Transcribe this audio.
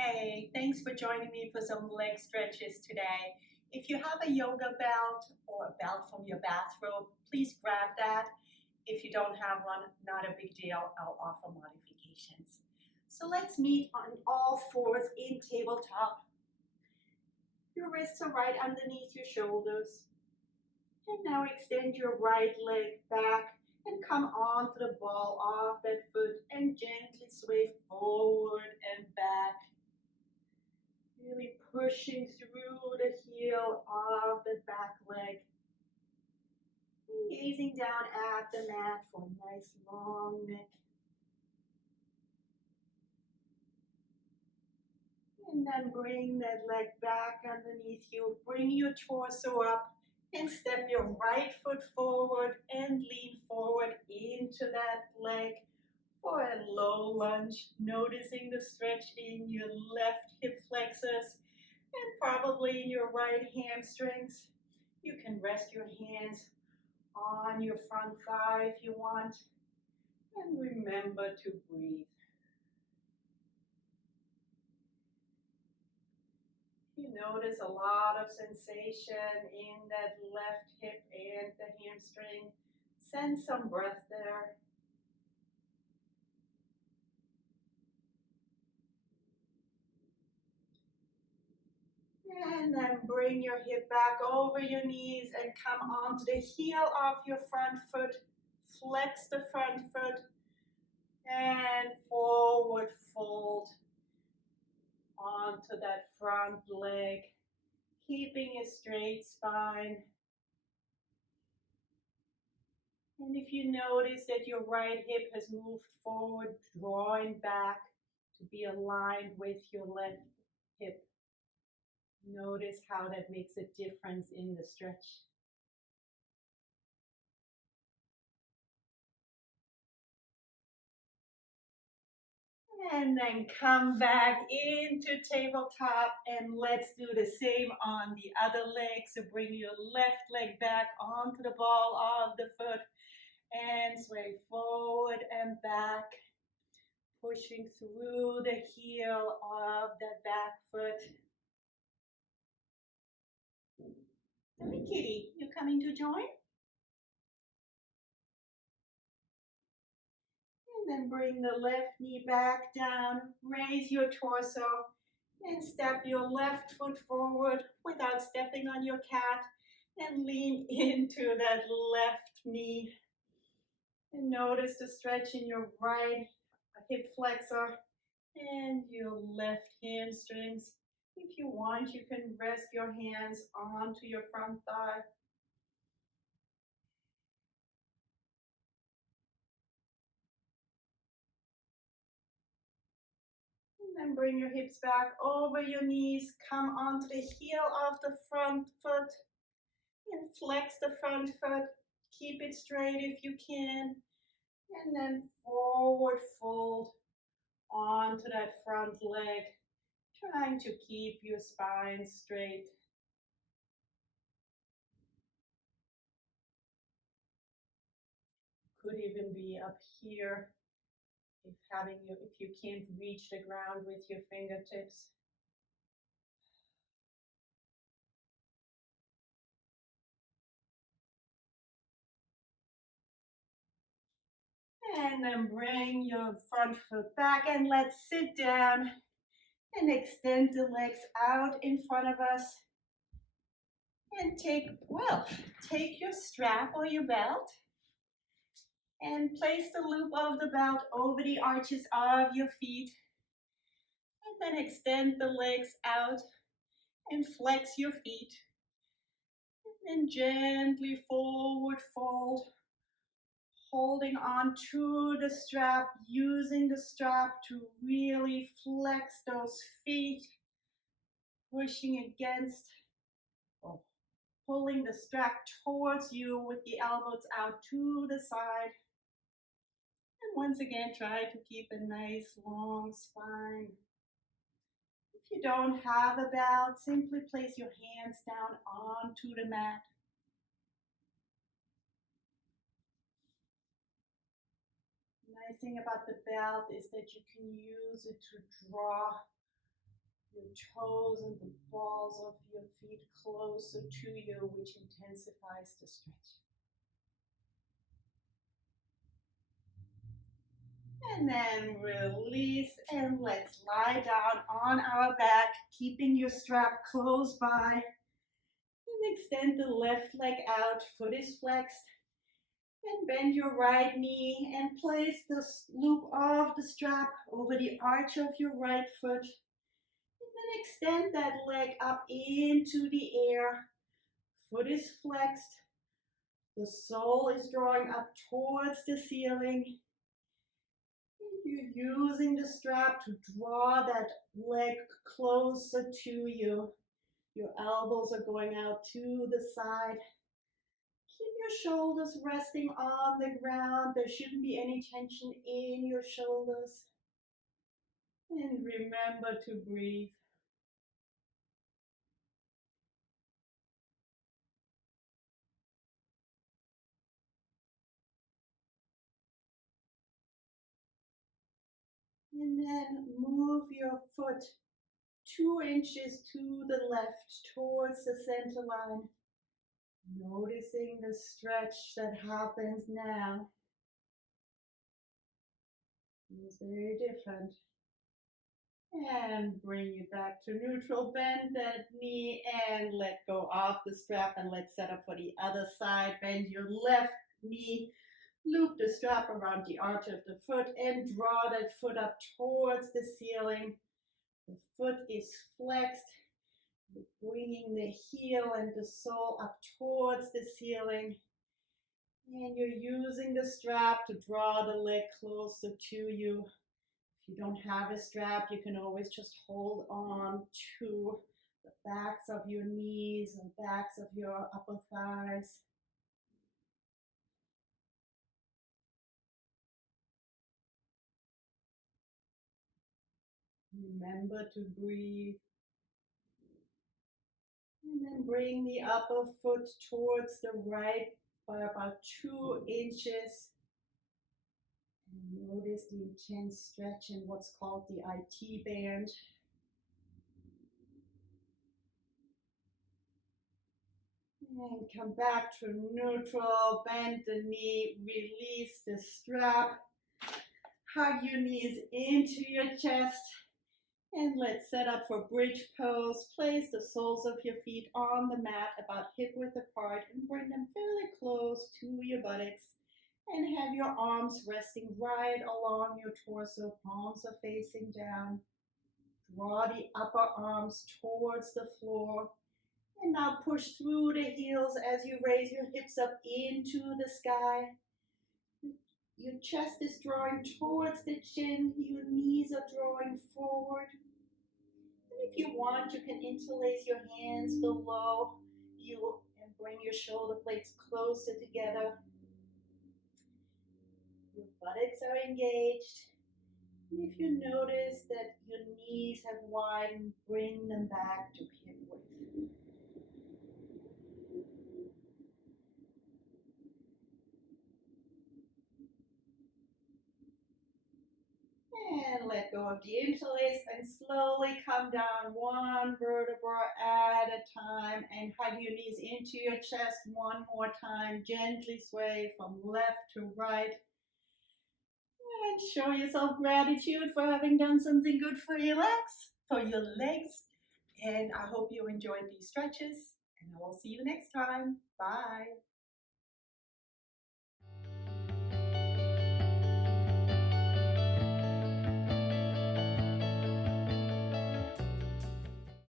Hey, thanks for joining me for some leg stretches today. If you have a yoga belt or a belt from your bathrobe, please grab that. If you don't have one, not a big deal. I'll offer modifications. So let's meet on all fours in tabletop. Your wrists are right underneath your shoulders. And now extend your right leg back and come onto the ball of that foot and gently sway forward and back. Really pushing through the heel of the back leg. And gazing down at the mat for a nice long neck. And then bring that leg back underneath you. Bring your torso up and step your right foot forward and lean forward into that leg for a low lunge. Noticing the stretch in your left hip flexors and probably your right hamstrings. You can rest your hands on your front thigh if you want. And remember to breathe. You notice a lot of sensation in that left hip and the hamstring. Send some breath there. And then bring your hip back over your knees and come onto the heel of your front foot. Flex the front foot and forward fold onto that front leg, keeping a straight spine. And if you notice that your right hip has moved forward, drawing back to be aligned with your left hip. Notice how that makes a difference in the stretch. And then come back into tabletop and let's do the same on the other leg. So bring your left leg back onto the ball of the foot and sway forward and back, pushing through the heel of that back foot. Hey kitty, you coming to join? And then bring the left knee back down, raise your torso, and step your left foot forward without stepping on your cat, and lean into that left knee. And notice the stretch in your right hip flexor and your left hamstrings. If you want, you can rest your hands onto your front thigh. And then bring your hips back over your knees. Come onto the heel of the front foot and flex the front foot. Keep it straight if you can. And then forward fold onto that front leg, trying to keep your spine straight. Could even be up here if you can't reach the ground with your fingertips. And then bring your front foot back and let's sit down and extend the legs out in front of us. And take your strap or your belt and place the loop of the belt over the arches of your feet. And then extend the legs out and flex your feet. And then gently forward fold, holding on to the strap, using the strap to really flex those feet, pushing against or pulling the strap towards you with the elbows out to the side. And once again, try to keep a nice long spine. If you don't have a belt, simply place your hands down onto the mat. The nice thing about the belt is that you can use it to draw toes and the balls of your feet closer to you, which intensifies the stretch. And then release, and let's lie down on our back, keeping your strap close by. And extend the left leg out, foot is flexed. And bend your right knee and place the loop of the strap over the arch of your right foot. And then extend that leg up into the air. Foot is flexed. The sole is drawing up towards the ceiling. You're using the strap to draw that leg closer to you. Your elbows are going out to the side. Keep your shoulders resting on the ground. There shouldn't be any tension in your shoulders. And remember to breathe. And then move your foot 2 inches to the left towards the center line. Noticing the stretch that happens now. It's very different. And bring you back to neutral. Bend that knee and let go of the strap, and let's set up for the other side. Bend your left knee, loop the strap around the arch of the foot and draw that foot up towards the ceiling. The foot is flexed. You're bringing the heel and the sole up towards the ceiling. And you're using the strap to draw the leg closer to you. If you don't have a strap, you can always just hold on to the backs of your knees and backs of your upper thighs. Remember to breathe. And then bring the upper foot towards the right by about 2 inches. And notice the intense stretch in what's called the IT band. And come back to neutral, bend the knee, release the strap, hug your knees into your chest, and let's set up for bridge pose. Place the soles of your feet on the mat about hip width apart and bring them fairly close to your buttocks, and have your arms resting right along your torso, palms are facing down. Draw the upper arms towards the floor. And now push through the heels as you raise your hips up into the sky. Your chest is drawing towards the chin. Your knees are drawing forward. And if you want, you can interlace your hands below you and bring your shoulder blades closer together. Your buttocks are engaged. And if you notice that your knees have widened, bring them back to hip width. And let go of the interlace and slowly come down one vertebra at a time and hug your knees into your chest one more time. Gently sway from left to right. And show yourself gratitude for having done something good for your legs. And I hope you enjoyed these stretches. And I will see you next time. Bye.